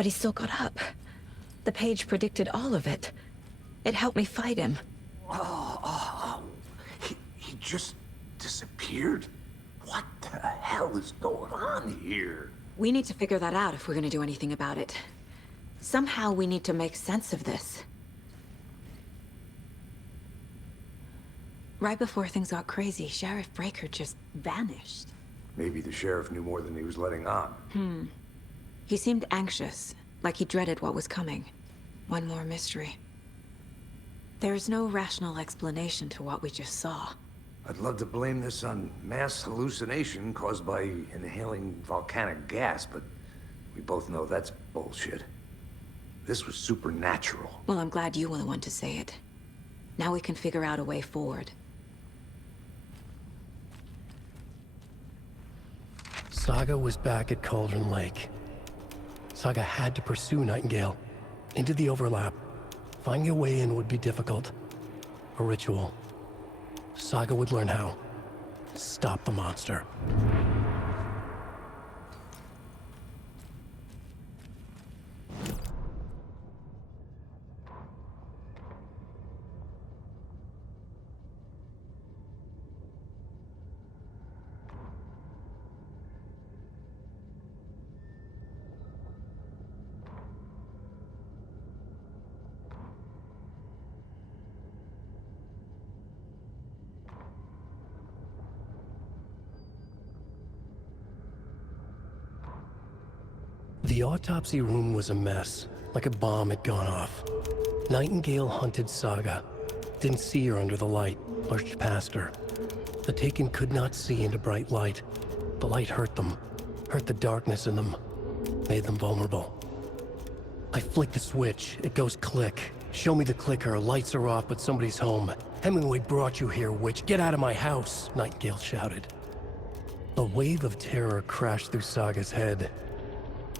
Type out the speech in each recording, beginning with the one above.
But he still got up. The page predicted all of it. It helped me fight him. He just disappeared? What the hell is going on here? We need to figure that out if we're gonna do anything about it. Somehow we need to make sense of this. Right before things got crazy, Sheriff Breaker just vanished. Maybe the sheriff knew more than he was letting on. He seemed anxious, like he dreaded what was coming. One more mystery. There's no rational explanation to what we just saw. I'd love to blame this on mass hallucination caused by inhaling volcanic gas, but we both know that's bullshit. This was supernatural. Well, I'm glad you were the one to say it. Now we can figure out a way forward. Saga was back at Cauldron Lake. Saga had to pursue Nightingale into the overlap. Finding a way in would be difficult. A ritual. Saga would learn how. Stop the monster. The autopsy room was a mess, like a bomb had gone off. Nightingale hunted Saga. Didn't see her under the light, lurched past her. The Taken could not see into bright light. The light hurt them, hurt the darkness in them, made them vulnerable. I flick the switch, it goes click. Show me the clicker, lights are off, but somebody's home. Hemingway brought you here, witch. Get out of my house, Nightingale shouted. A wave of terror crashed through Saga's head.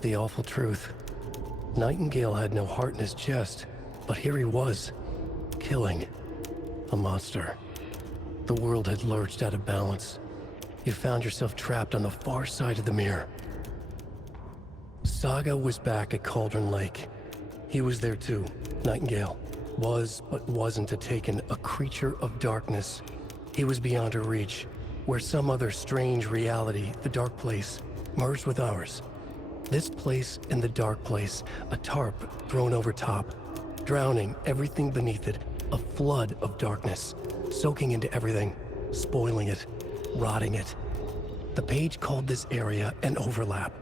The awful truth. Nightingale had no heart in his chest, but here he was, killing a monster. The world had lurched out of balance. You found yourself trapped on the far side of the mirror. Saga was back at Cauldron Lake. He was there too. Nightingale was, but wasn't a Taken, a creature of darkness. He was beyond her reach, where some other strange reality, the dark place, merged with ours. This place and the dark place, a tarp thrown over top, drowning everything beneath it, a flood of darkness, soaking into everything, spoiling it, rotting it. The page called this area an overlap.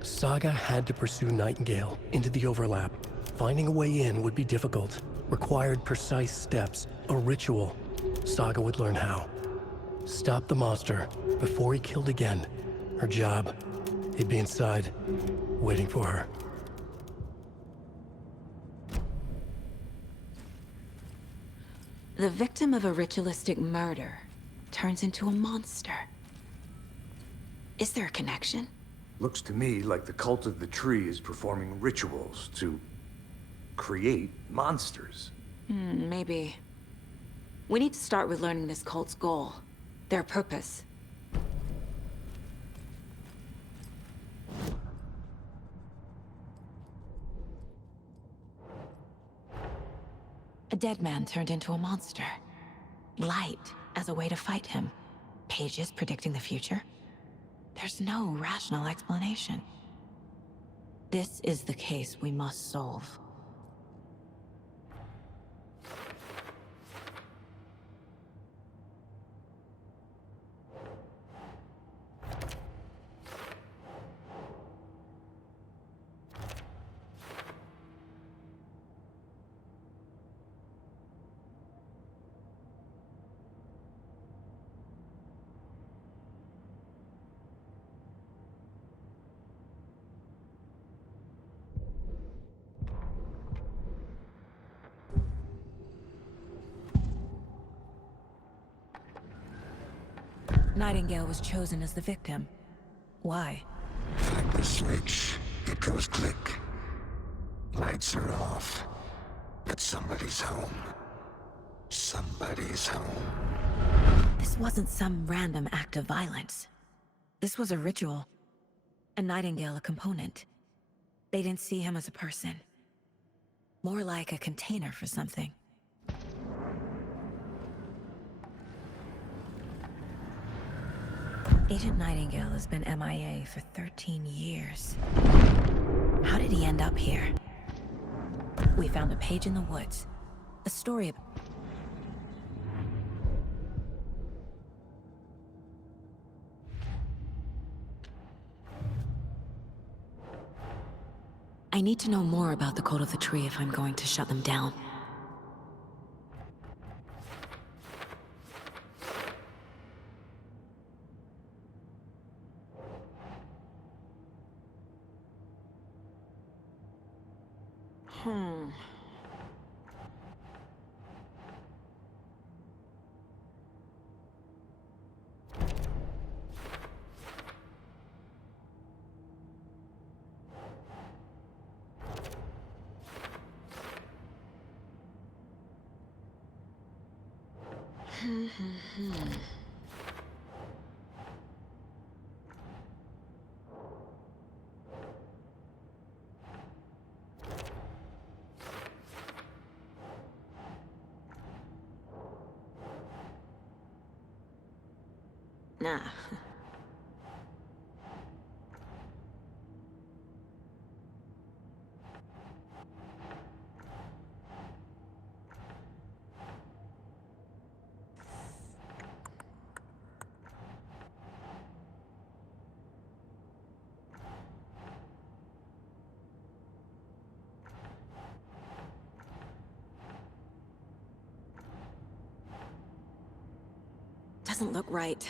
Saga had to pursue Nightingale into the overlap. Finding a way in would be difficult, required precise steps, a ritual. Saga would learn how. Stop the monster before he killed again. Her job. He'd be inside, waiting for her. The victim of a ritualistic murder turns into a monster. Is there a connection? Looks to me like the cult of the tree is performing rituals to create monsters. Maybe. We need to start with learning this cult's goal, their purpose. A dead man turned into a monster. Light as a way to fight him. Pages predicting the future. There's no rational explanation. This is the case we must solve. Nightingale was chosen as the victim. Why? Flick the switch, it goes click. Lights are off. But somebody's home. Somebody's home. This wasn't some random act of violence. This was a ritual. And Nightingale a component. They didn't see him as a person. More like a container for something. Agent Nightingale has been MIA for 13 years. How did he end up here? We found a page in the woods. A story about... I need to know more about the Code of the Tree if I'm going to shut them down. Nah. Doesn't look right.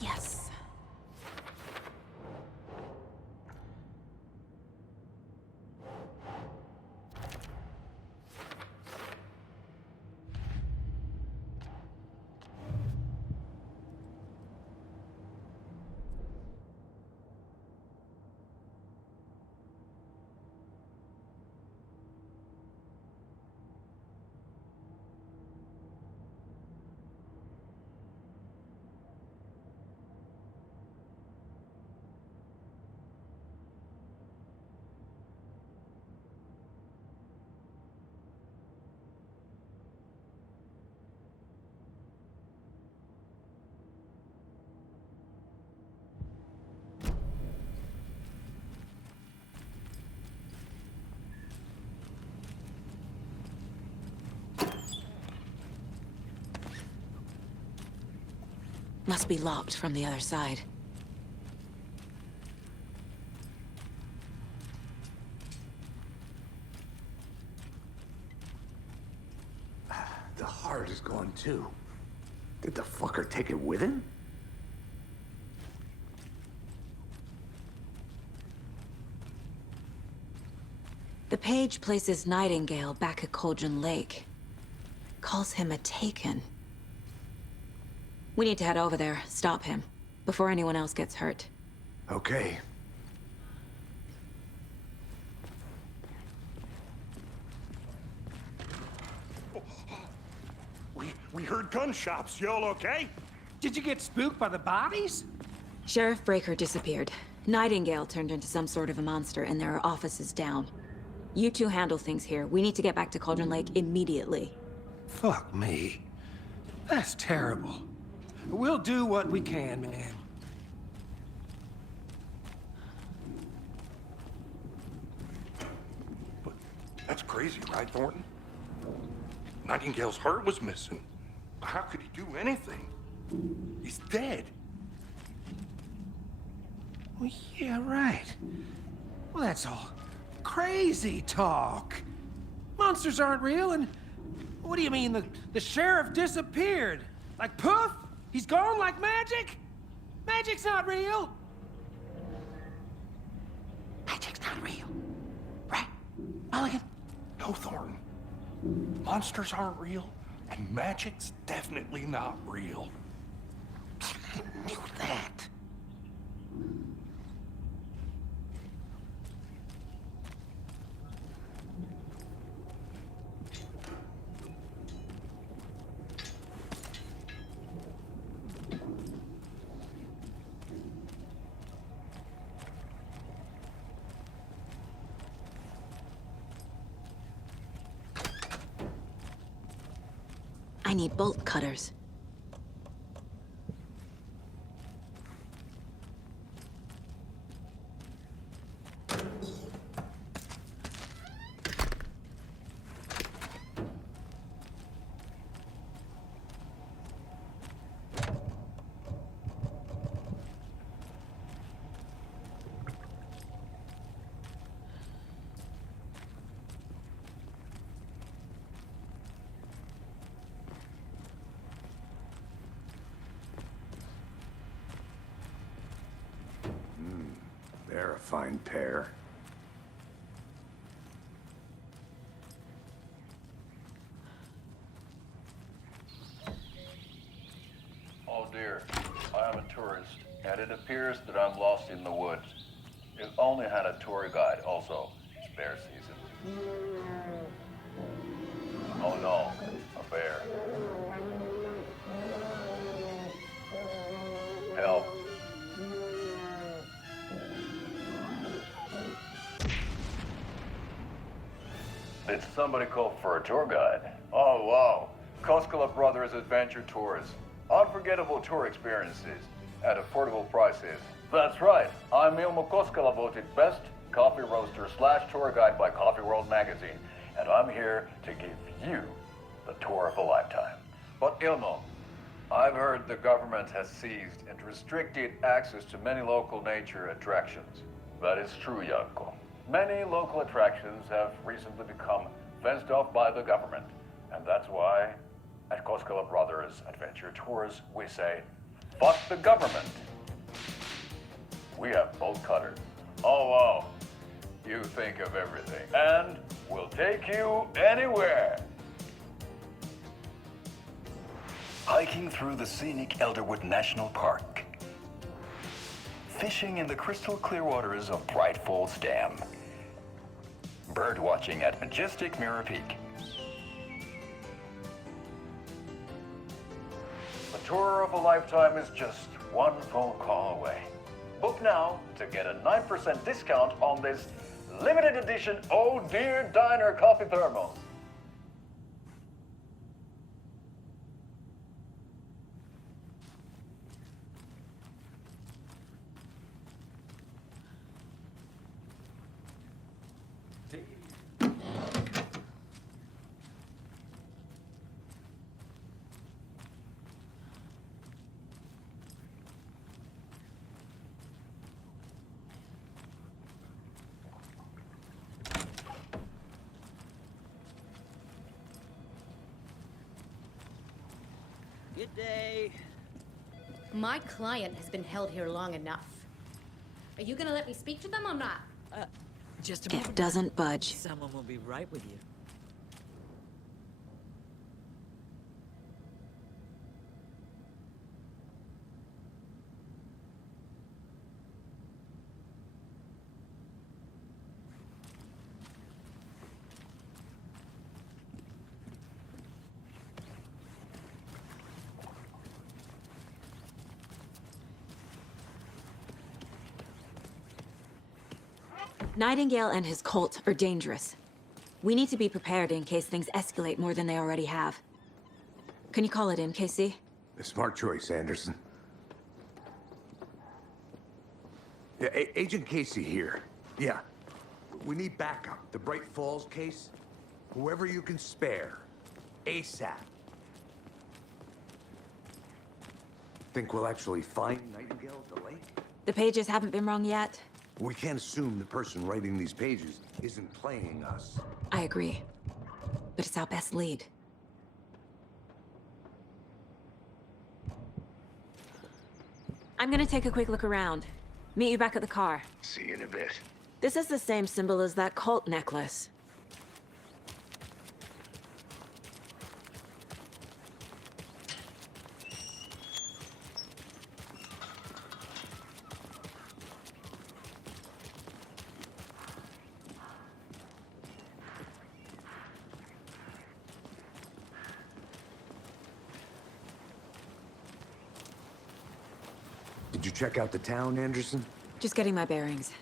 Yes. Must be locked from the other side. The heart is gone too. Did the fucker take it with him? The page places Nightingale back at Cauldron Lake. Calls him a Taken. We need to head over there, stop him, before anyone else gets hurt. Okay. We heard gunshots. Y'all okay? Did you get spooked by the bodies? Sheriff Breaker disappeared. Nightingale turned into some sort of a monster, and there are offices down. You two handle things here. We need to get back to Cauldron Lake immediately. Fuck me. That's terrible. We'll do what we can, man. But that's crazy, right, Thornton? Nightingale's heart was missing. How could he do anything? He's dead. Well, yeah, right. Well, that's all crazy talk. Monsters aren't real, and what do you mean the sheriff disappeared? Like poof? He's gone like magic? Magic's not real. Magic's not real. Right, Mulligan? No, Thornton. Monsters aren't real, and magic's definitely not real. I knew that. I need bolt cutters. They're a fine pair. Oh dear, I am a tourist, and it appears that I'm lost in the woods. If only had a tour guide also. It's bear season. Oh no, a bear. Help. Did somebody call for a tour guide? Oh wow, Koskela Brothers Adventure Tours. Unforgettable tour experiences at affordable prices. That's right, I'm Ilmo Koskela, voted best coffee roaster / tour guide by Coffee World magazine, and I'm here to give you the tour of a lifetime. But Ilmo, I've heard the government has seized and restricted access to many local nature attractions. That is true, Janko. Many local attractions have recently become fenced off by the government, and that's why at Koskela Brothers Adventure Tours we say, fuck the government. We have bolt cutters. Oh wow, you think of everything, and we'll take you anywhere. Hiking through the scenic Elderwood National Park. Fishing in the crystal clear waters of Bright Falls Dam. Bird watching at majestic Mirror Peak. The tour of a lifetime is just one phone call away. Book now to get a 9% discount on this limited edition Oh Dear Diner coffee thermos. Good day. My client has been held here long enough. Are you gonna let me speak to them or not? Just a It moment. doesn't budge. Someone will be right with you. Nightingale and his cult are dangerous. We need to be prepared in case things escalate more than they already have. Can you call it in, KC? A smart choice, Anderson. Yeah, Agent Casey here. Yeah. We need backup. The Bright Falls case? Whoever you can spare. ASAP. Think we'll actually find Nightingale at the lake? The pages haven't been rung yet. We can't assume the person writing these pages isn't playing us. I agree. But it's our best lead. I'm gonna take a quick look around. Meet you back at the car. See you in a bit. This is the same symbol as that cult necklace. Did you check out the town, Anderson? Just getting my bearings.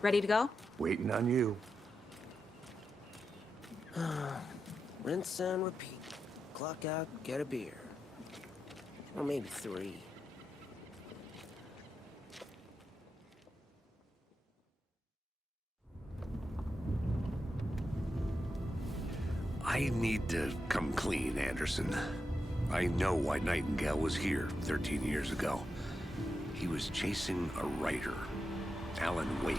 Ready to go? Waiting on you. Rinse and repeat. clock out, get a beer. Or maybe 3. I need to come clean, Anderson. I know why Nightingale was here 13 years ago. He was chasing a writer, Alan Wake.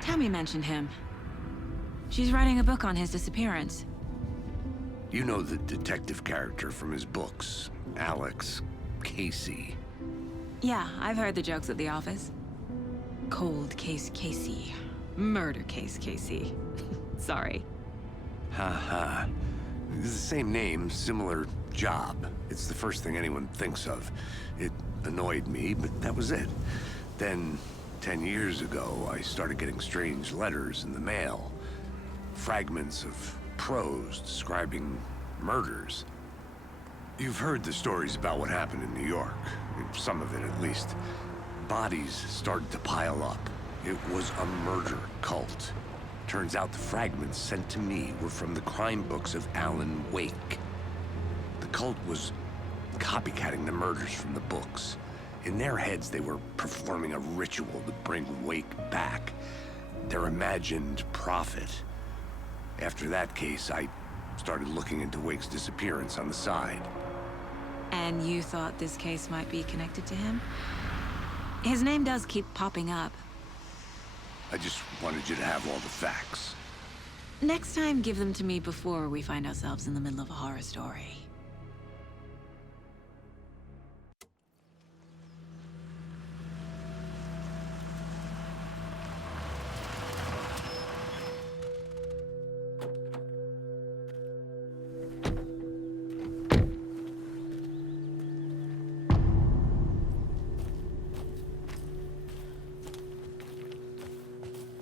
Tammy mentioned him. She's writing a book on his disappearance. You know the detective character from his books, Alex Casey. Yeah, I've heard the jokes at the office. Cold case Casey. Murder case Casey. Sorry. Ha ha. It's the same name, similar job. It's the first thing anyone thinks of. It annoyed me, but that was it. Then, 10 years ago, I started getting strange letters in the mail. Fragments of prose describing murders. You've heard the stories about what happened in New York. Some of it, at least. Bodies started to pile up. It was a murder cult. Turns out the fragments sent to me were from the crime books of Alan Wake. The cult was copycatting the murders from the books. In their heads, they were performing a ritual to bring Wake back. Their imagined prophet. After that case, I started looking into Wake's disappearance on the side. And you thought this case might be connected to him? His name does keep popping up. I just wanted you to have all the facts. Next time, give them to me before we find ourselves in the middle of a horror story.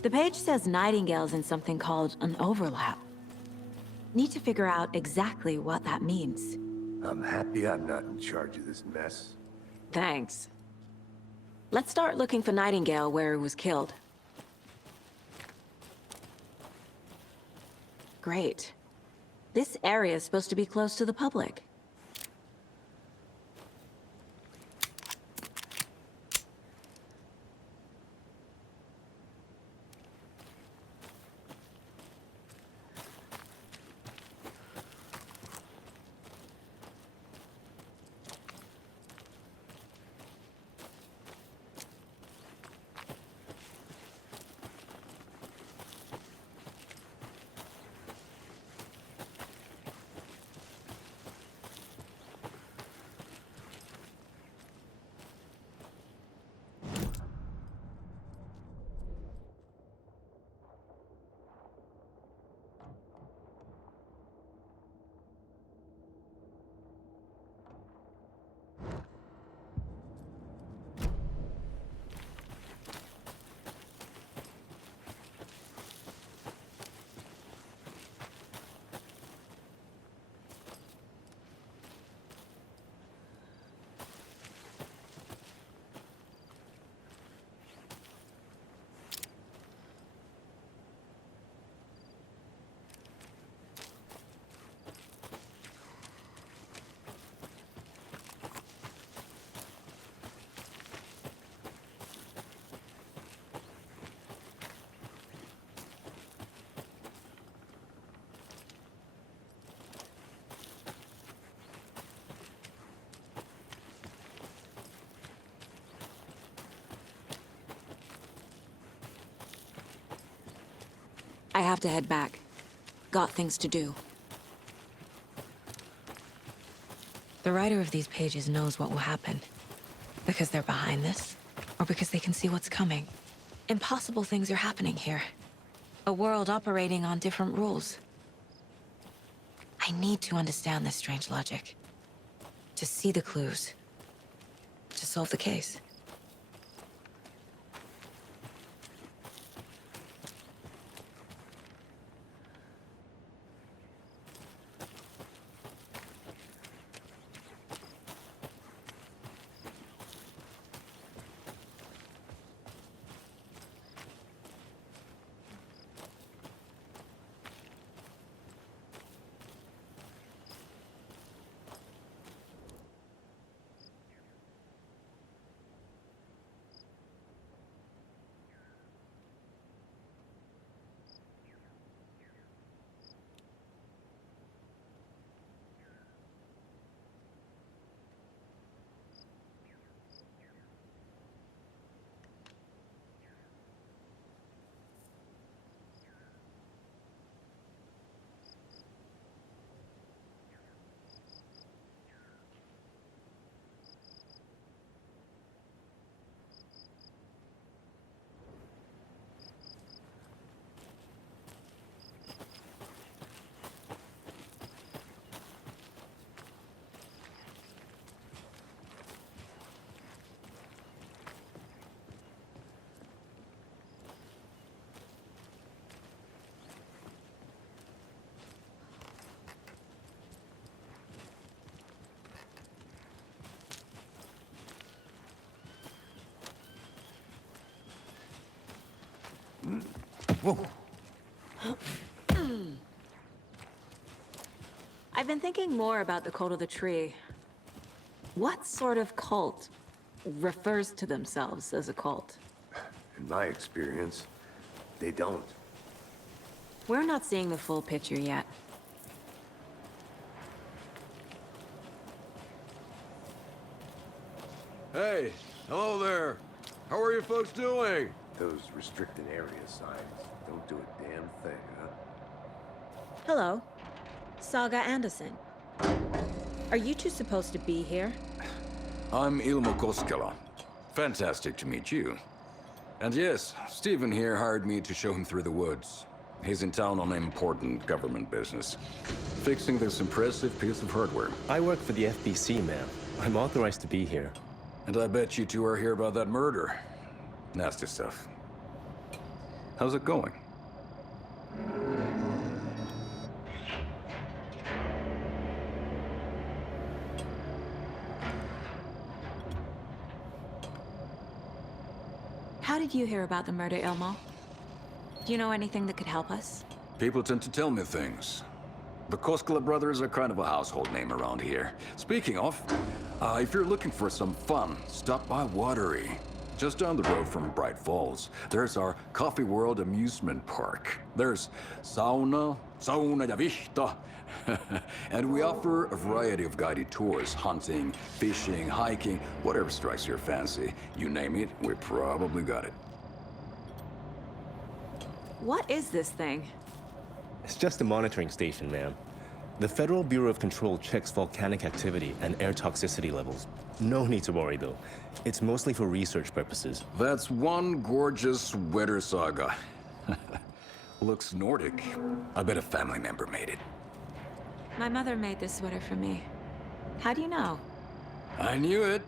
The page says Nightingale's in something called an overlap. Need to figure out exactly what that means. I'm happy I'm not in charge of this mess. Thanks. Let's start looking for Nightingale where he was killed. Great. This area is supposed to be close to the public. I have to head back. Got things to do. The writer of these pages knows what will happen. Because they're behind this, or because they can see what's coming. Impossible things are happening here. A world operating on different rules. I need to understand this strange logic. To see the clues. To solve the case. Whoa. I've been thinking more about the cult of the tree. What sort of cult refers to themselves as a cult? In my experience, they don't. We're not seeing the full picture yet. Hey, hello there. How are you folks doing? Those restricted area signs don't do a damn thing, huh? Hello. Saga Anderson. Are you two supposed to be here? I'm Ilmo Koskela. Fantastic to meet you. And yes, Stephen here hired me to show him through the woods. He's in town on important government business, fixing this impressive piece of hardware. I work for the FBC, ma'am. I'm authorized to be here. And I bet you two are here about that murder. Nasty stuff. How's it going? How did you hear about the murder, Ilmo? Do you know anything that could help us? People tend to tell me things. The Koskela brothers are kind of a household name around here. Speaking of, if you're looking for some fun, stop by Watery. Just down the road from Bright Falls, there's our Coffee World amusement park. There's sauna ja vihta. And we offer a variety of guided tours, hunting, fishing, hiking, whatever strikes your fancy. You name it, we probably got it. What is this thing? It's just a monitoring station, ma'am. The Federal Bureau of Control checks volcanic activity and air toxicity levels. No need to worry, though. It's mostly for research purposes. That's one gorgeous sweater saga. Looks Nordic. I bet a family member made it. My mother made this sweater for me. How do you know? I knew it.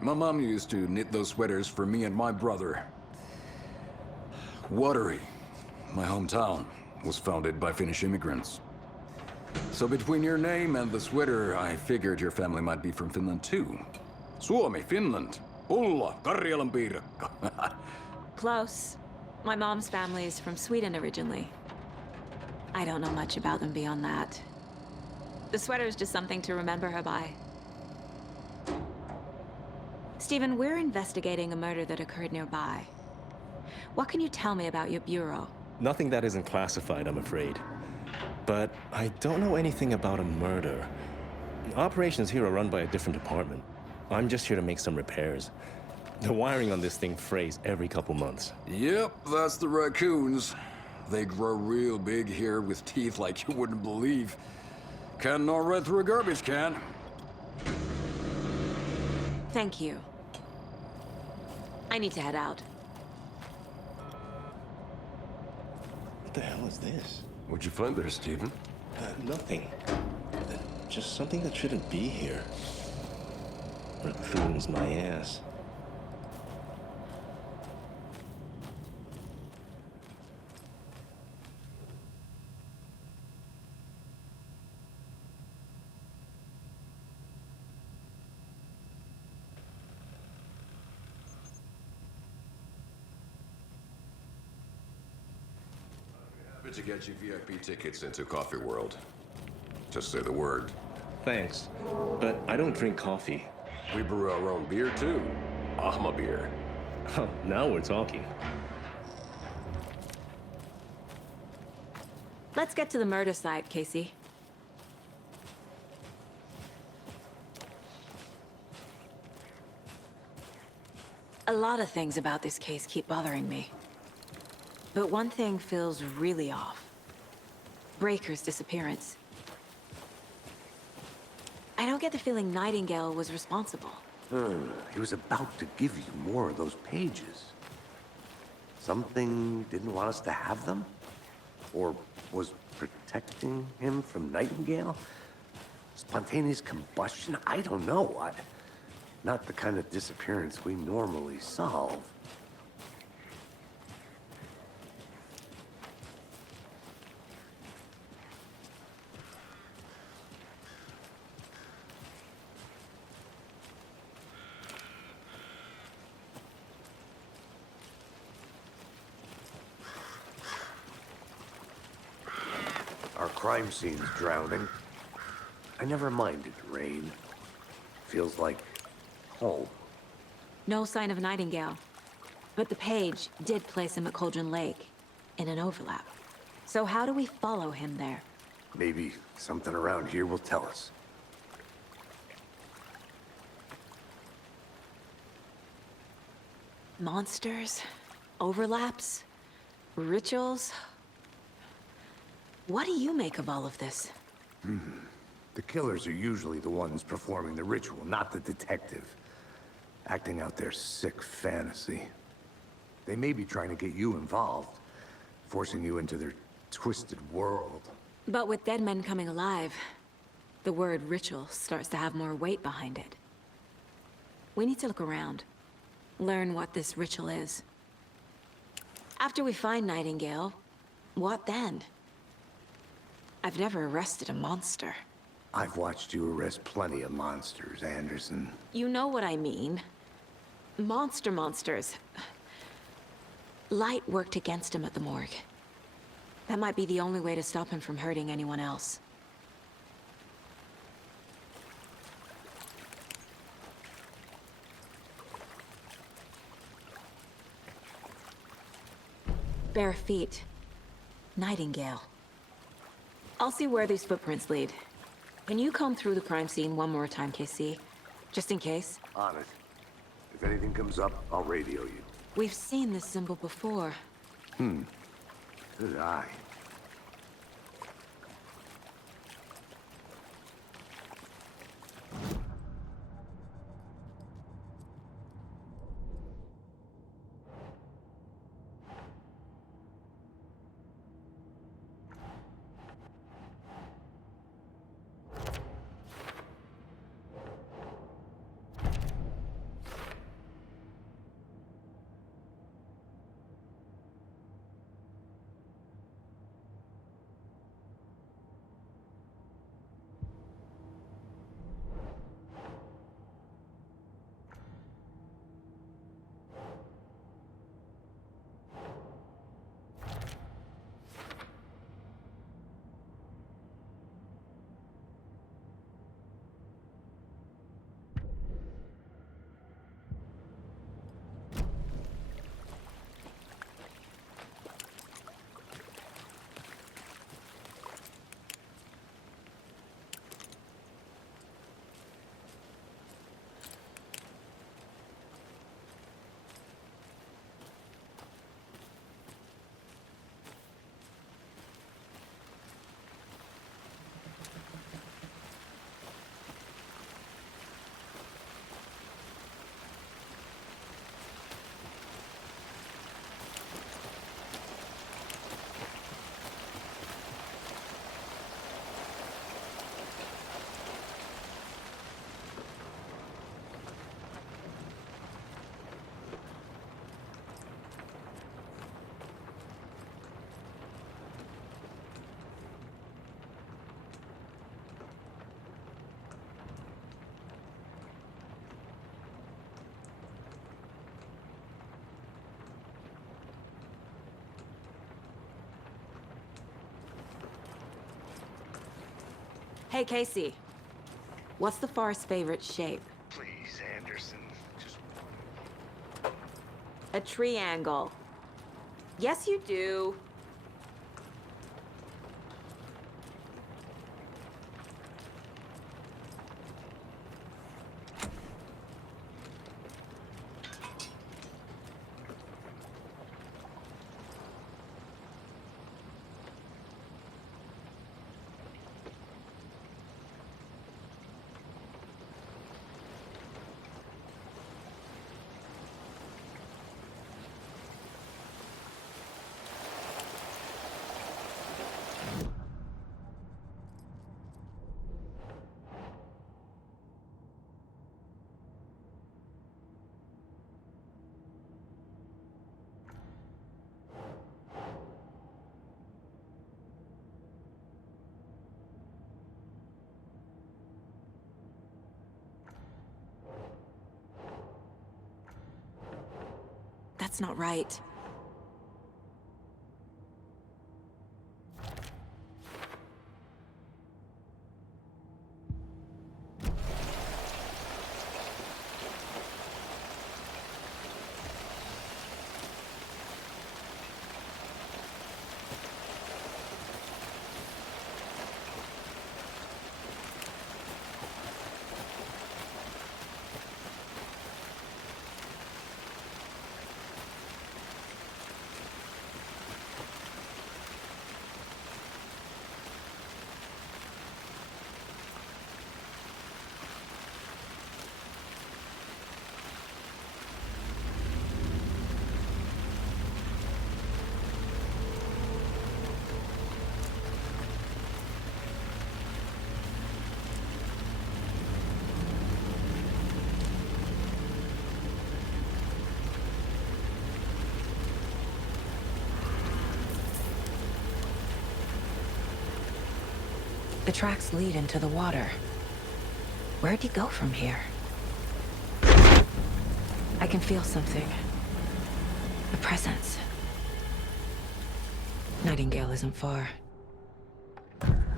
My mom used to knit those sweaters for me and my brother. Watery, my hometown, was founded by Finnish immigrants. So between your name and the sweater, I figured your family might be from Finland too. Suomi, Finland. Ulla, Karjalan piirakka. Close. My mom's family is from Sweden originally. I don't know much about them beyond that. The sweater is just something to remember her by. Stephen, we're investigating a murder that occurred nearby. What can you tell me about your bureau? Nothing that isn't classified, I'm afraid. But I don't know anything about a murder. Operations here are run by a different department. I'm just here to make some repairs. The wiring on this thing frays every couple months. Yep, that's the raccoons. They grow real big here with teeth like you wouldn't believe. Can't gnaw right through a garbage can. Thank you. I need to head out. What the hell is this? What'd you find there, Stephen? Nothing. Just something that shouldn't be here. Raccoons, my ass. To get you VIP tickets into Coffee World. Just say the word. Thanks, but I don't drink coffee. We brew our own beer too. Ahma beer. Oh, now we're talking. Let's get to the murder site, Casey. A lot of things about this case keep bothering me. But one thing feels really off. Breaker's disappearance. I don't get the feeling Nightingale was responsible. He was about to give you more of those pages. Something didn't want us to have them? Or was protecting him from Nightingale? Spontaneous combustion? I don't know. Not the kind of disappearance we normally solve. crime scene's drowning. I never minded rain. Feels like home. No sign of Nightingale. But the page did place him at Cauldron Lake, in an overlap. So how do we follow him there? Maybe something around here will tell us. Monsters? Overlaps? Rituals? What do you make of all of this? The killers are usually the ones performing the ritual, not the detective. Acting out their sick fantasy. They may be trying to get you involved, forcing you into their twisted world. But with dead men coming alive, the word ritual starts to have more weight behind it. We need to look around. Learn what this ritual is. After we find Nightingale, what then? I've never arrested a monster. I've watched you arrest plenty of monsters, Anderson. You know what I mean. Monsters. Light worked against him at the morgue. That might be the only way to stop him from hurting anyone else. Bare feet. Nightingale. I'll see where these footprints lead. Can you comb through the crime scene one more time, KC? Just in case? On it. If anything comes up, I'll radio you. We've seen this symbol before. Good eye. Hey, Casey. What's the forest's favorite shape? Please, Anderson. Just A triangle. Yes, you do. That's not right. The tracks lead into the water. Where'd he go from here? I can feel something. A presence. Nightingale isn't far.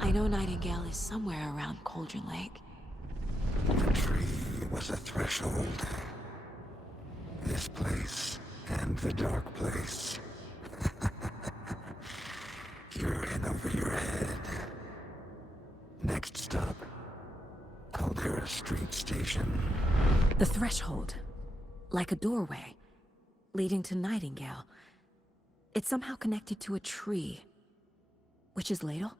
I know Nightingale is somewhere around Cauldron Lake. The tree was a threshold. This place and the dark place. You're in over your head. Next stop, Caldera Street Station. The threshold. Like a doorway. Leading to Nightingale. It's somehow connected to a tree. Witch's Ladle?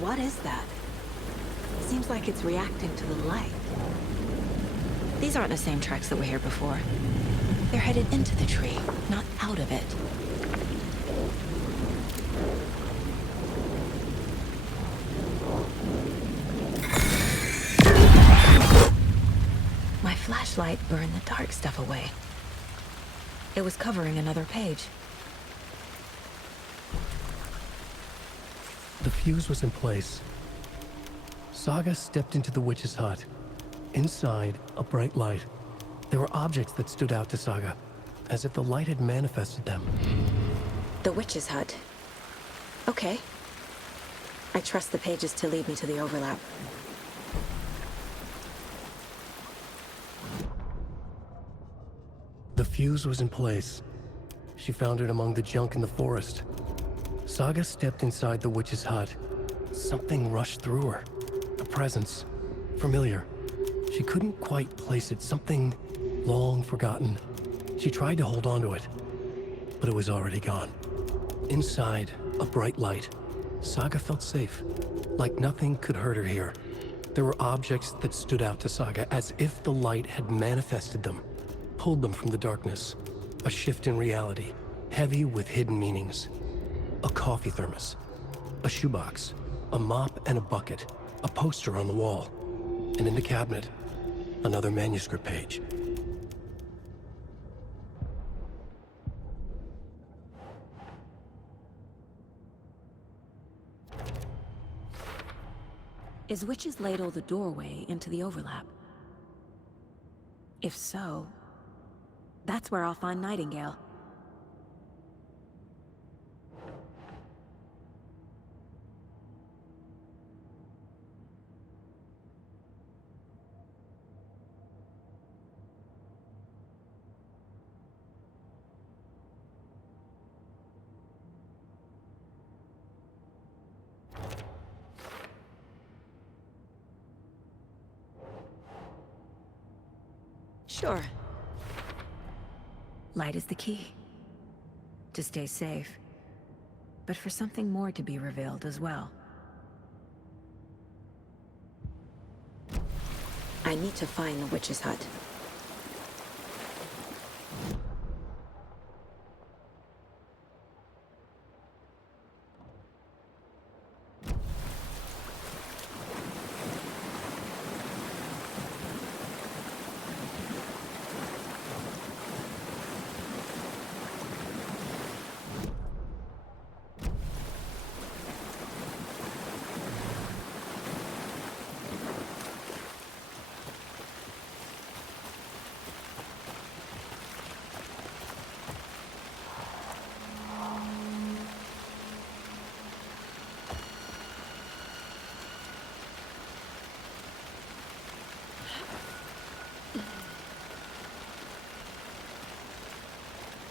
What is that? Seems like it's reacting to the light. These aren't the same tracks that were here before. They're headed into the tree, not out of it. My flashlight burned the dark stuff away. It was covering another page. The fuse was in place. Saga stepped into the witch's hut. Inside, a bright light. There were objects that stood out to Saga, as if the light had manifested them. The witch's hut. Okay. I trust the pages to lead me to the overlap. The fuse was in place. She found it among the junk in the forest. Saga stepped inside the witch's hut. Something rushed through her. A presence. Familiar. She couldn't quite place it. Something long forgotten. She tried to hold on to it, but it was already gone. Inside, a bright light. Saga felt safe. Like nothing could hurt her here. There were objects that stood out to Saga, as if the light had manifested them. Pulled them from the darkness. A shift in reality. Heavy with hidden meanings. A coffee thermos, a shoebox, a mop and a bucket, a poster on the wall, and in the cabinet, another manuscript page. Is Witch's Ladle the doorway into the overlap? If so, that's where I'll find Nightingale. Sure. Light is the key. To stay safe. But for something more to be revealed as well. I need to find the witch's hut.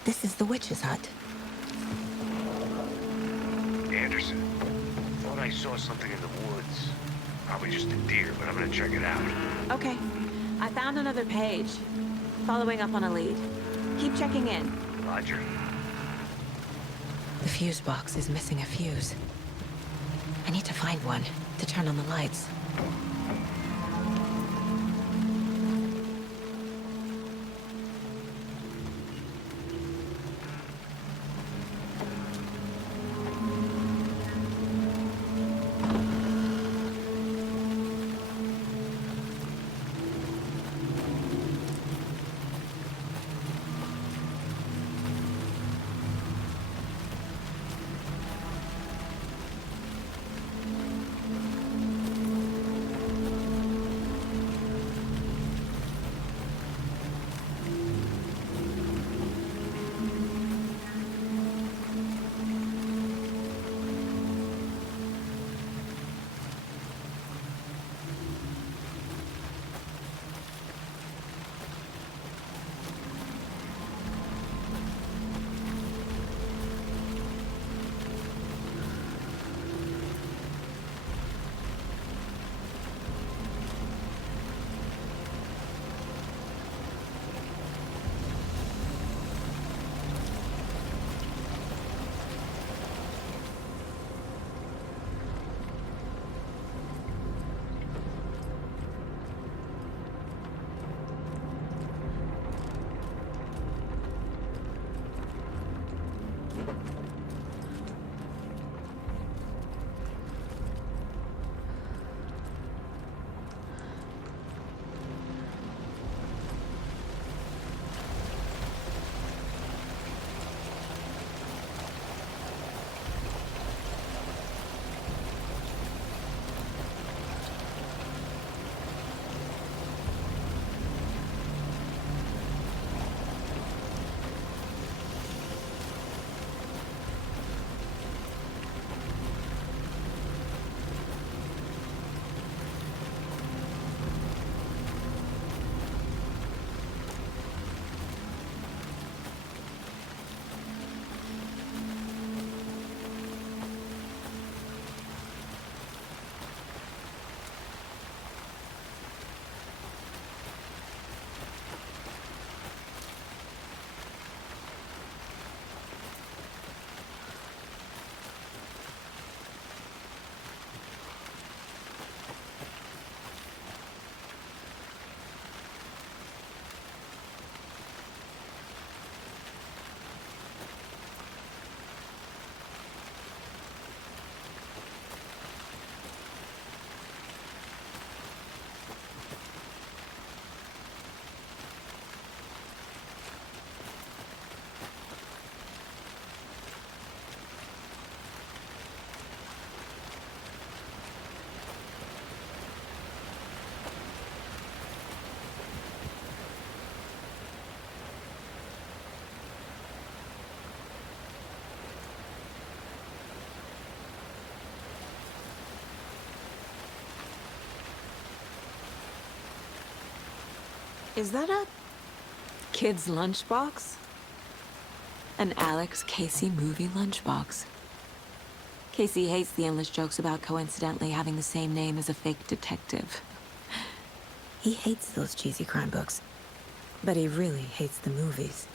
This is the witch's hut. Anderson, thought I saw something in the woods. Probably just a deer, but I'm gonna check it out. Okay. I found another page. Following up on a lead. Keep checking in. Roger. The fuse box is missing a fuse. I need to find one to turn on the lights. Is that a kid's lunchbox? An Alex Casey movie lunchbox. Casey hates the endless jokes about coincidentally having the same name as a fake detective. He hates those cheesy crime books, but he really hates the movies.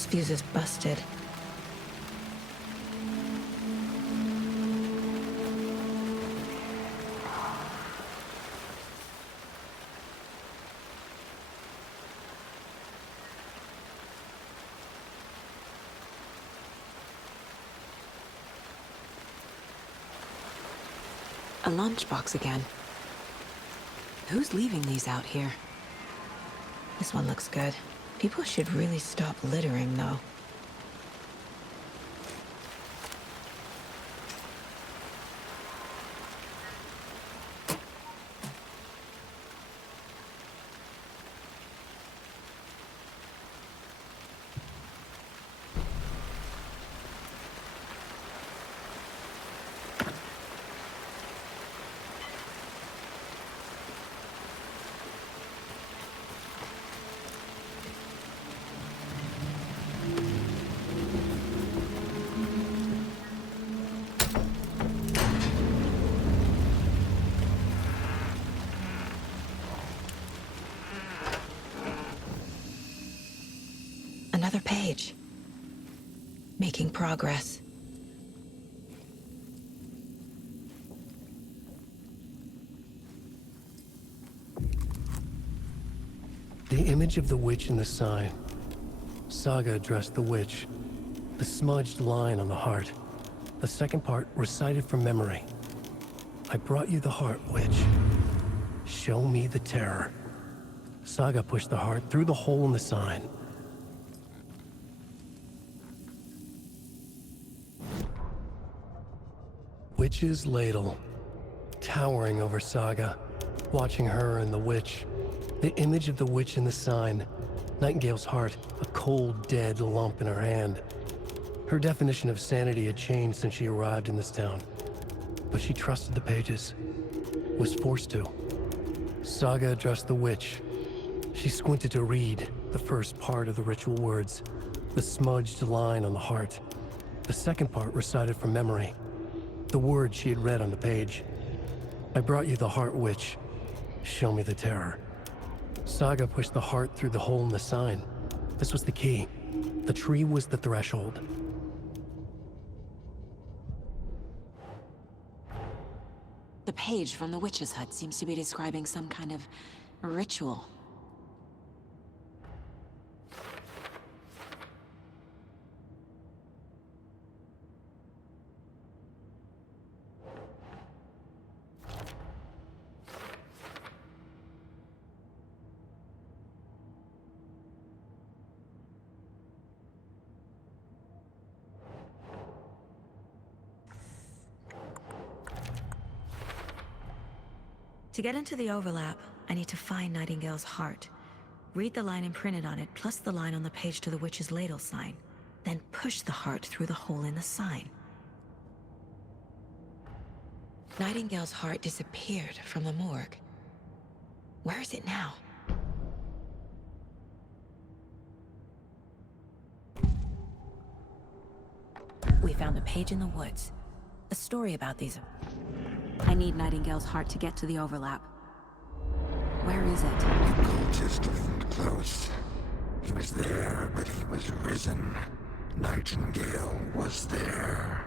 This fuse is busted. A lunchbox again. Who's leaving these out here? This one looks good. People should really stop littering, though. Another page. Making progress. The image of the witch in the sign. Saga addressed the witch. The smudged line on the heart. The second part recited from memory. I brought you the heart, witch. Show me the terror. Saga pushed the heart through the hole in the sign. Witch's ladle, towering over Saga, watching her and the witch. The image of the witch in the sign. Nightingale's heart, a cold, dead lump in her hand. Her definition of sanity had changed since she arrived in this town. But she trusted the pages. Was forced to. Saga addressed the witch. She squinted to read the first part of the ritual words. The smudged line on the heart. The second part recited from memory. The words she had read on the page. I brought you the heart, witch. Show me the terror. Saga pushed the heart through the hole in the sign. This was the key. The tree was the threshold. The page from the witch's hut seems to be describing some kind of ritual. To get into the overlap, I need to find Nightingale's heart. Read the line imprinted on it, plus the line on the page to the witch's ladle sign. Then push the heart through the hole in the sign. Nightingale's heart disappeared from the morgue. Where is it now? We found a page in the woods. A story about these. I need Nightingale's heart to get to the overlap. Where is it? The cultist wasn't close. He was there, but he was risen. Nightingale was there.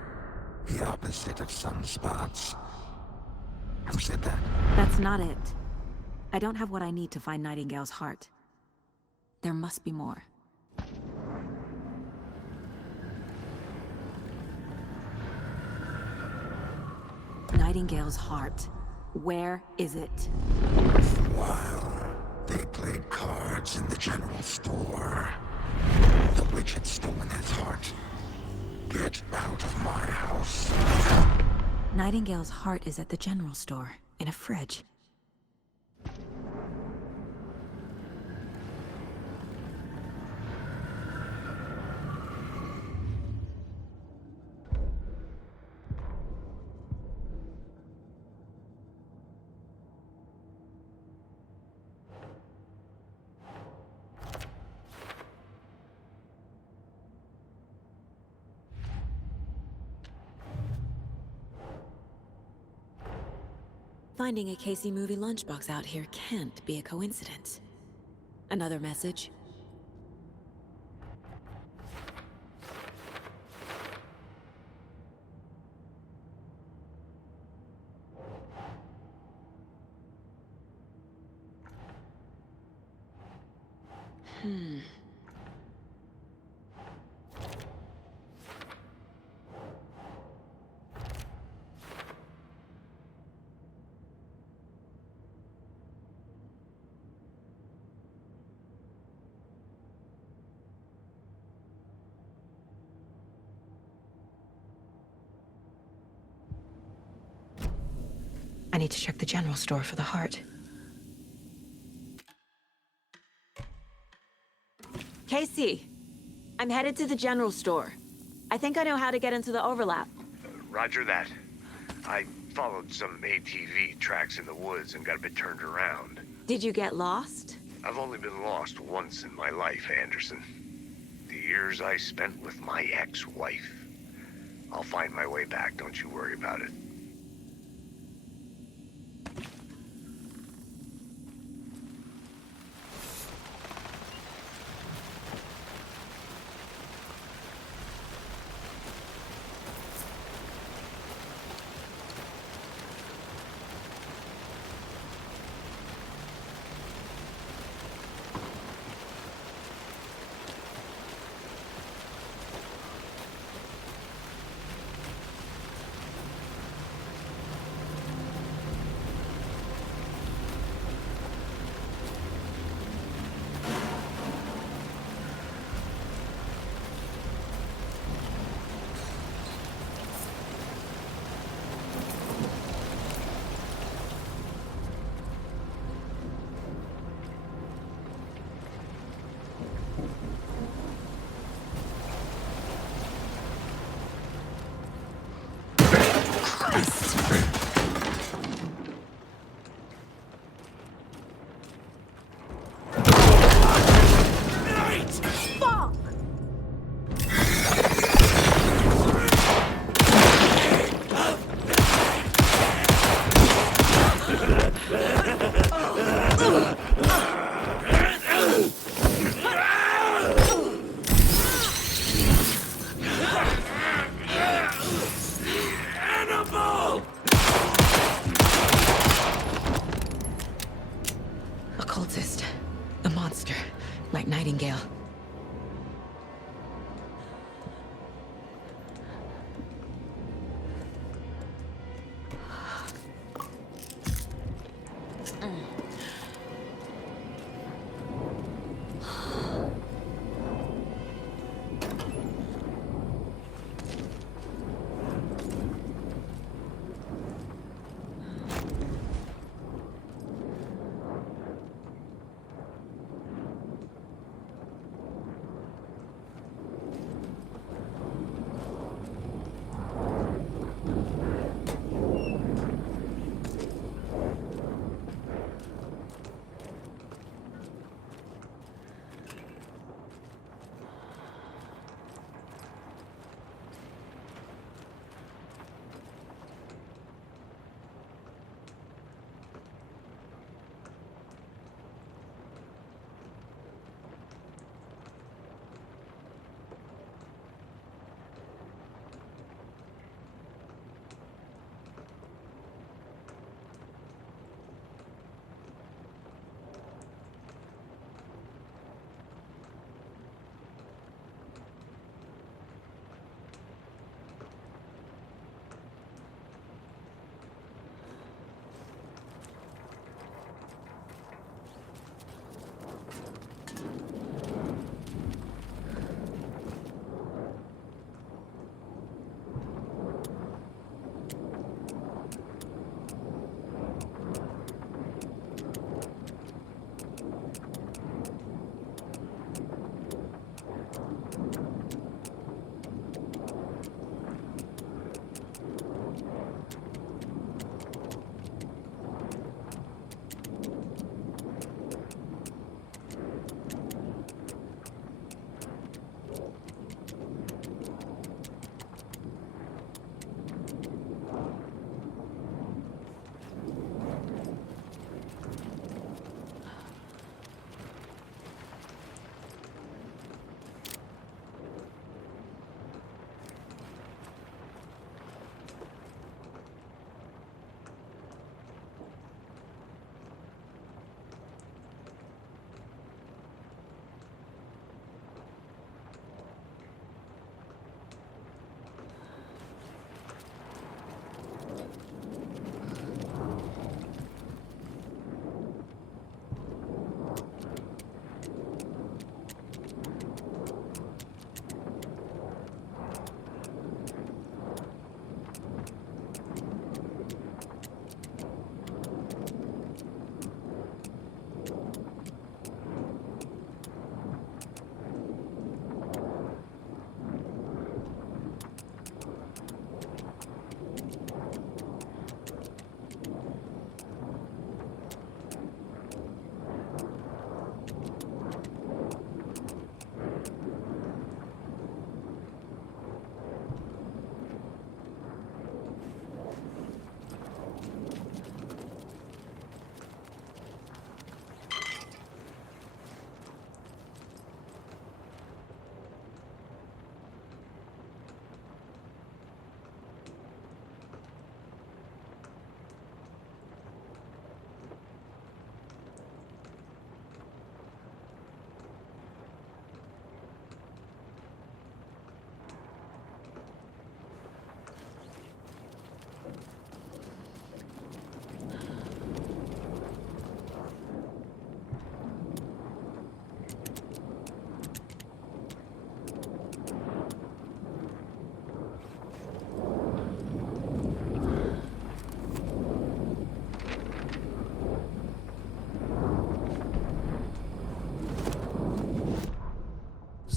The opposite of sunspots. Who said that? That's not it. I don't have what I need to find Nightingale's heart. There must be more. Nightingale's heart. Where is it? While they played cards in the general store, the witch had stolen his heart. Get out of my house. Nightingale's heart is at the general store, in a fridge. Finding a Casey movie lunchbox out here can't be a coincidence. Another message. I need to check the general store for the heart. Casey, I'm headed to the general store. I think I know how to get into the overlap. Roger that. I followed some ATV tracks in the woods and got a bit turned around. Did you get lost? I've only been lost once in my life, Anderson. The years I spent with my ex-wife. I'll find my way back, don't you worry about it. Occultist. A monster. Like Nightingale.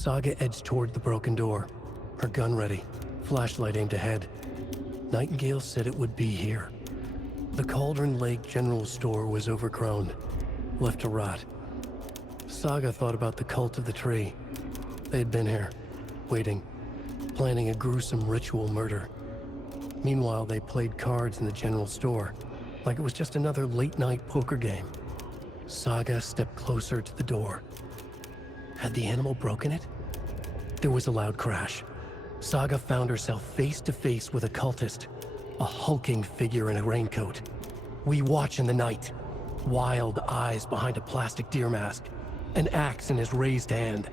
Saga edged toward the broken door, her gun ready, flashlight aimed ahead. Nightingale said it would be here. The Cauldron Lake General Store was overgrown, left to rot. Saga thought about the cult of the tree. They had been here, waiting, planning a gruesome ritual murder. Meanwhile, they played cards in the general store, like it was just another late-night poker game. Saga stepped closer to the door. Had the animal broken it? There was a loud crash. Saga found herself face to face with a cultist, a hulking figure in a raincoat. We watch in the night. Wild eyes behind a plastic deer mask, an axe in his raised hand.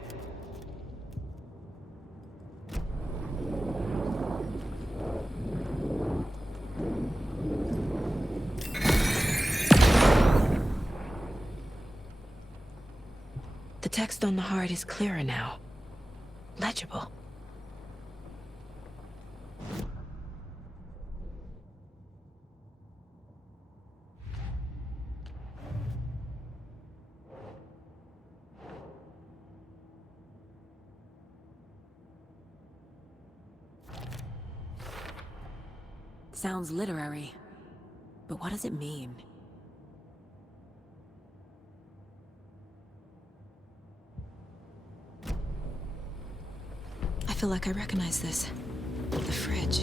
The text on the heart is clearer now. Legible. Sounds literary, but what does it mean? I feel like I recognize this. The fridge.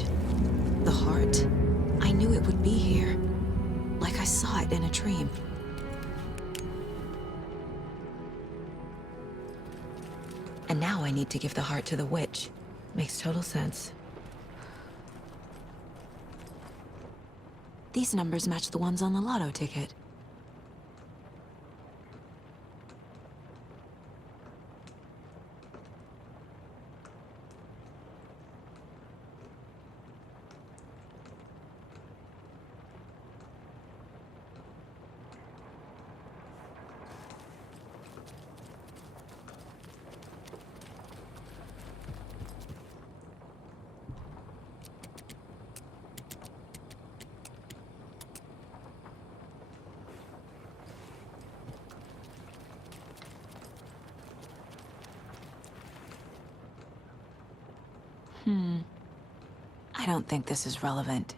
The heart. I knew it would be here. Like I saw it in a dream. And now I need to give the heart to the witch. Makes total sense. These numbers match the ones on the lotto ticket. I don't think this is relevant.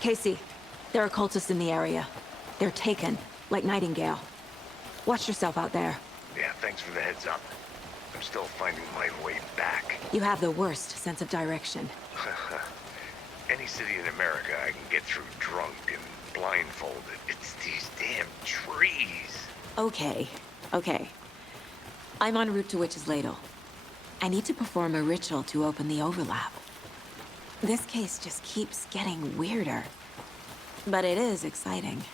Casey, there are cultists in the area. They're taken, like Nightingale. Watch yourself out there. Yeah, thanks for the heads up. I'm still finding my way back. You have the worst sense of direction. Any city in America I can get through drunk and blindfolded. It's these damn trees. Okay. I'm en route to Witch's Ladle. I need to perform a ritual to open the overlap. This case just keeps getting weirder. But it is exciting.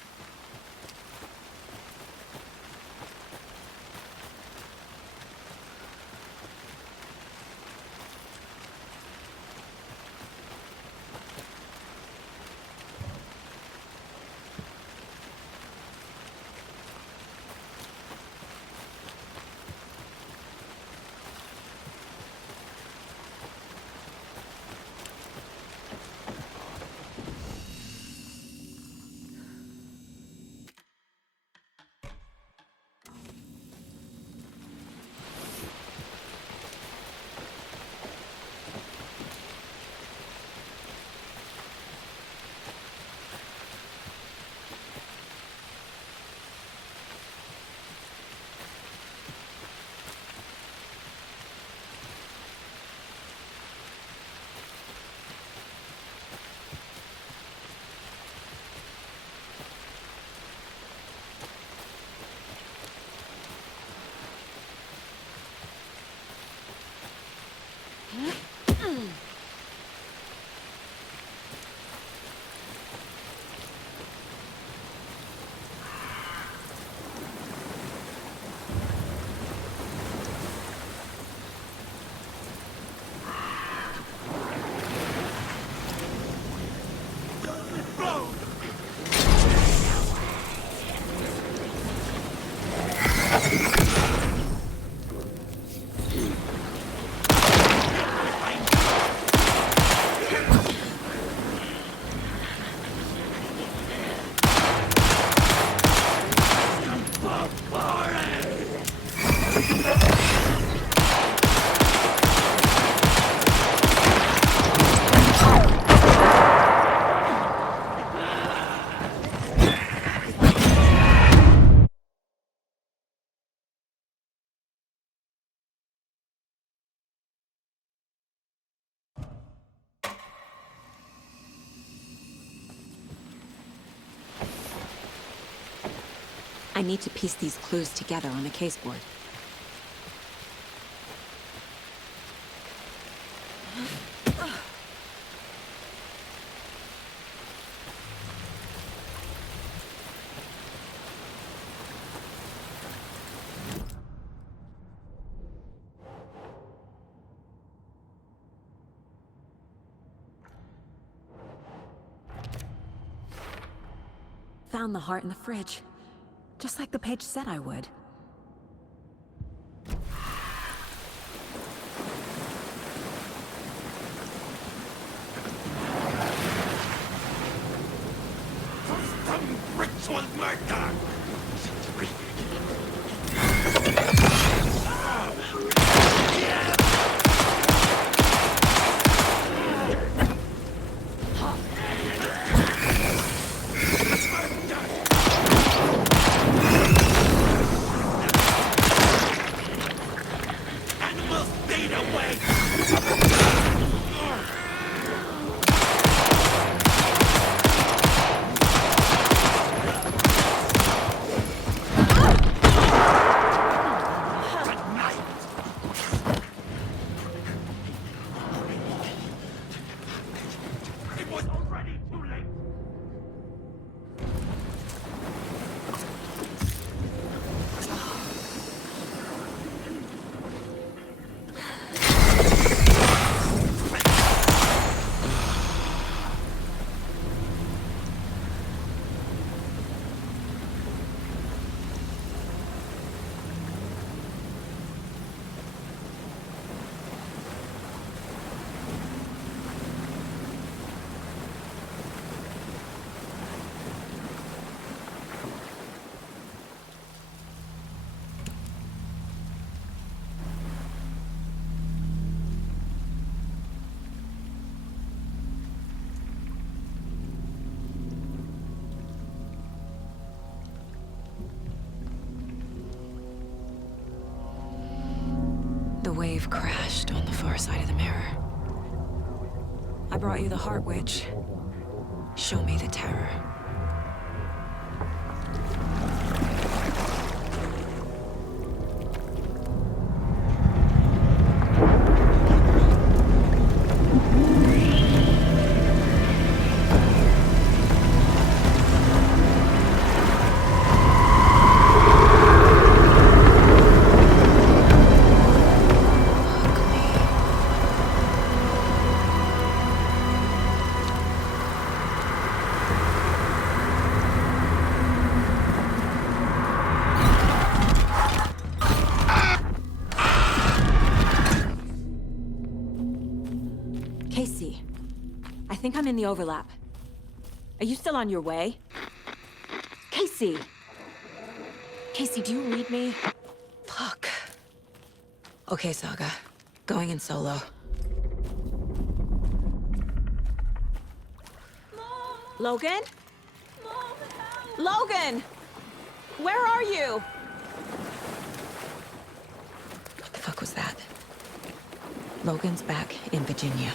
I need to piece these clues together on the caseboard. Found the heart in the fridge. Just like the page said I would. Some ritual murder! The wave crashed on the far side of the mirror. I brought you the Heart Witch. Show me the terror. Casey, I think I'm in the overlap. Are you still on your way? Casey! Casey, do you read me? Fuck. Okay, Saga. Going in solo. Logan? Logan! Where are you? What the fuck was that? Logan's back in Virginia.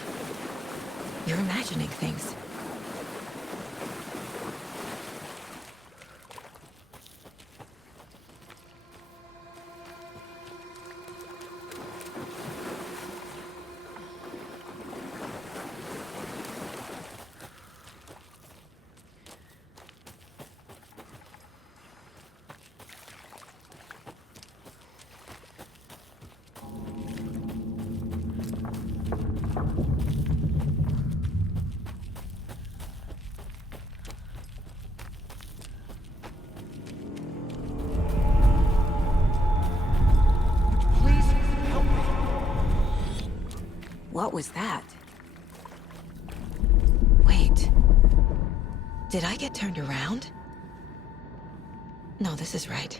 You're imagining things. What was that? Wait. Did I get turned around? No, this is right.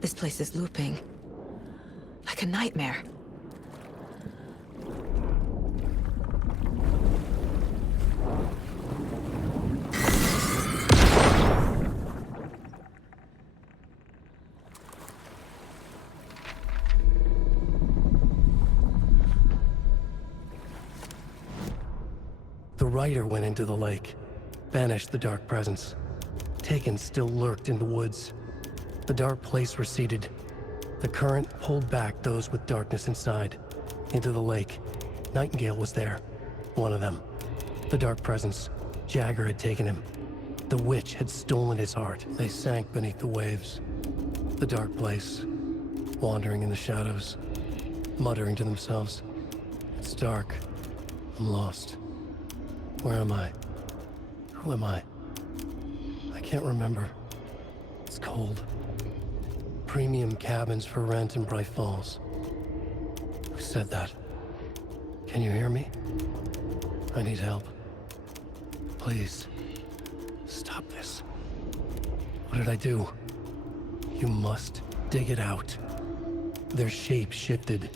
This place is looping. Like a nightmare. The rider went into the lake, banished the dark presence. Taken still lurked in the woods. The dark place receded. The current pulled back those with darkness inside, into the lake. Nightingale was there, one of them. The dark presence, Jagger had taken him. The witch had stolen his heart. They sank beneath the waves. The dark place, wandering in the shadows, muttering to themselves. It's dark. I'm lost. Where am I? Who am I? I can't remember. It's cold. Premium cabins for rent in Bright Falls. Who said that? Can you hear me? I need help. Please. Stop this. What did I do? You must dig it out. Their shape shifted.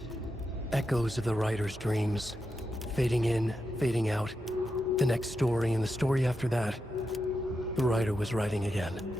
Echoes of the writer's dreams. Fading in, fading out. The next story and the story after that. The writer was writing again.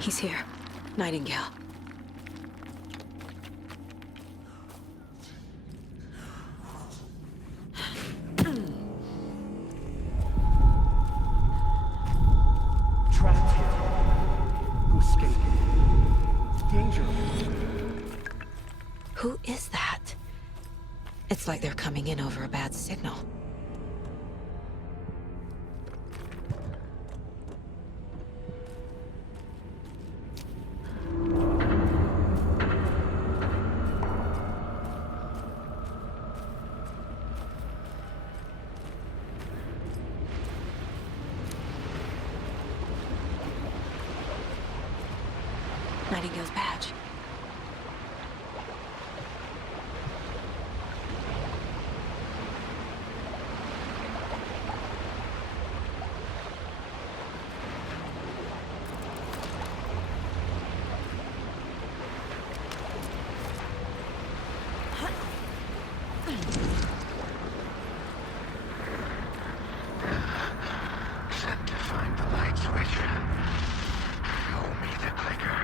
He's here. Nightingale. Trapped here. Who escaped? Danger. Who is that? It's like they're coming in over a bad signal. Nightingale's badge. Set to find the light switch. Show me the clicker.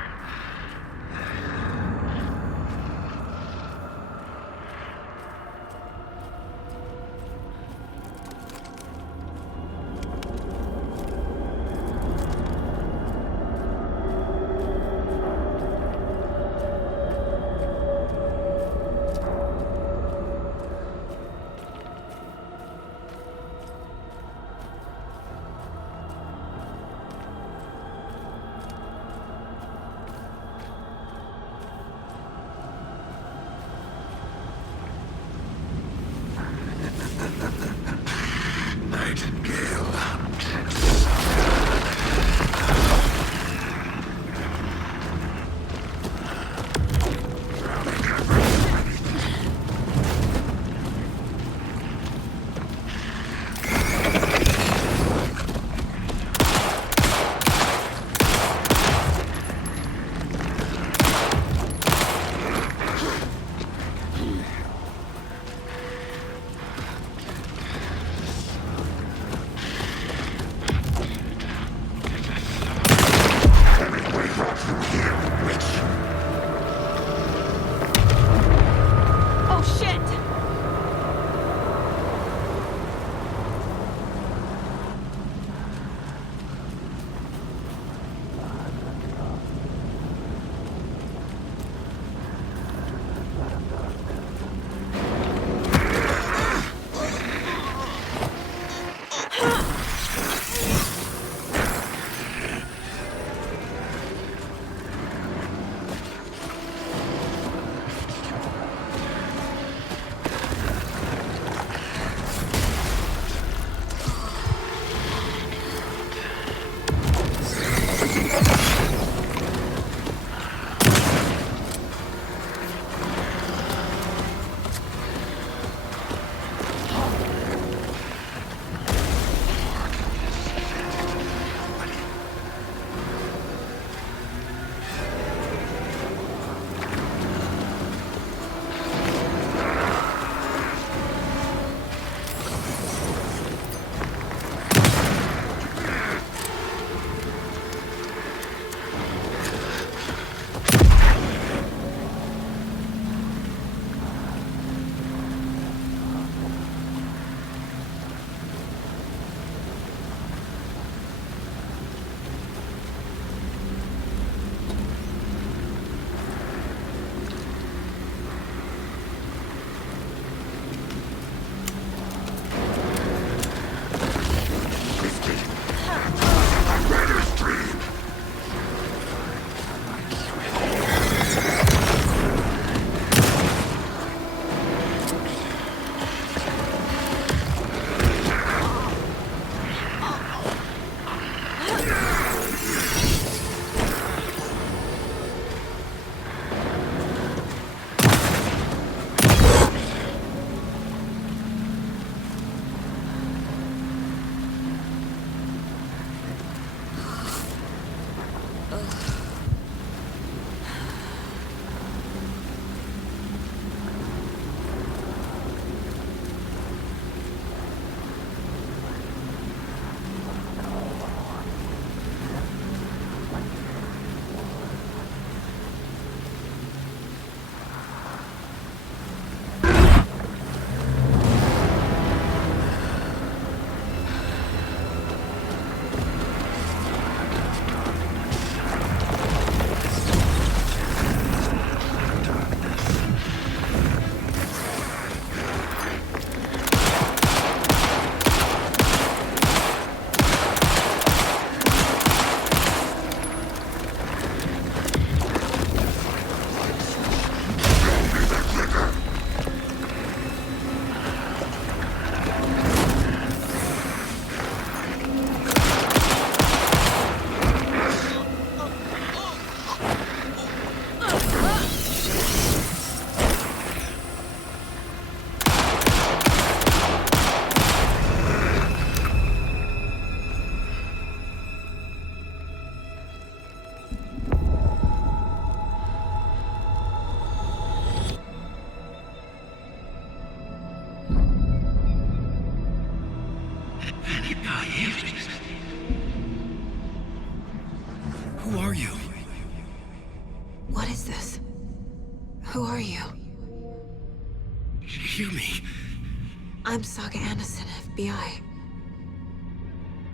I'm Saga Anderson, FBI.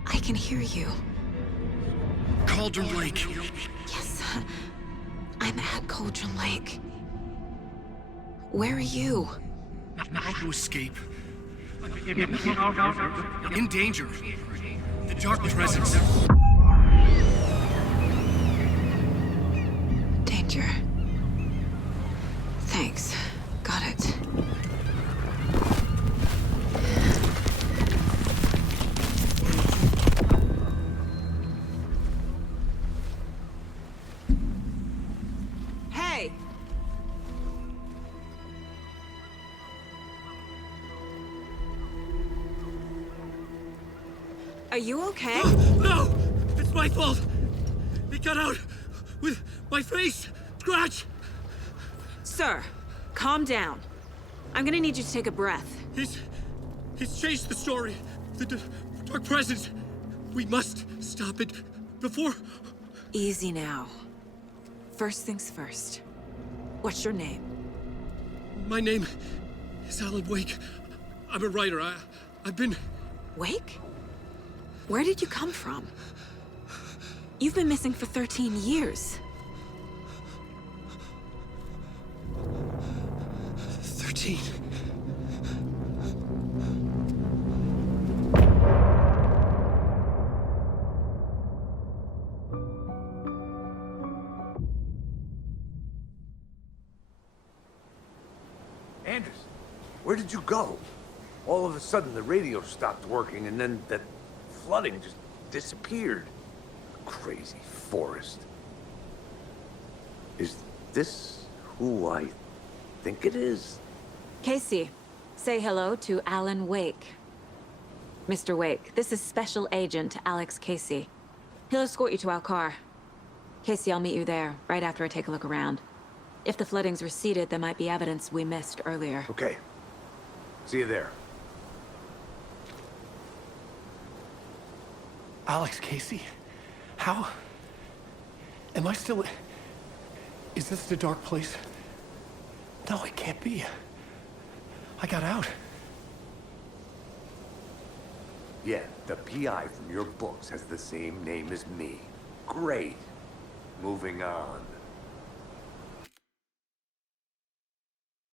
I can hear you. Cauldron Lake. Yes, I'm at Cauldron Lake. Where are you? How to escape. In danger. The Dark Presence. Danger. Thanks. Got it. Hey! Are you okay? No! It's my fault! It got out with my face! Scratch! Sir, calm down. I'm gonna need you to take a breath. He's changed the story. The Dark Presence. We must stop it before... Easy now. First things first. What's your name? My name is Alan Wake. I'm a writer. I've been... Wake? Where did you come from? You've been missing for 13 years. 13. Anderson, where did you go? All of a sudden, the radio stopped working, and then that flooding just disappeared. Crazy forest. Is this who I think it is? Casey, say hello to Alan Wake. Mr. Wake, this is Special Agent Alex Casey. He'll escort you to our car. Casey, I'll meet you there, right after I take a look around. If the flooding's receded, there might be evidence we missed earlier. Okay. See you there. Alex Casey? How? Am I still... Is this the dark place? No, it can't be. I got out. Yeah, the PI from your books has the same name as me. Great. Moving on.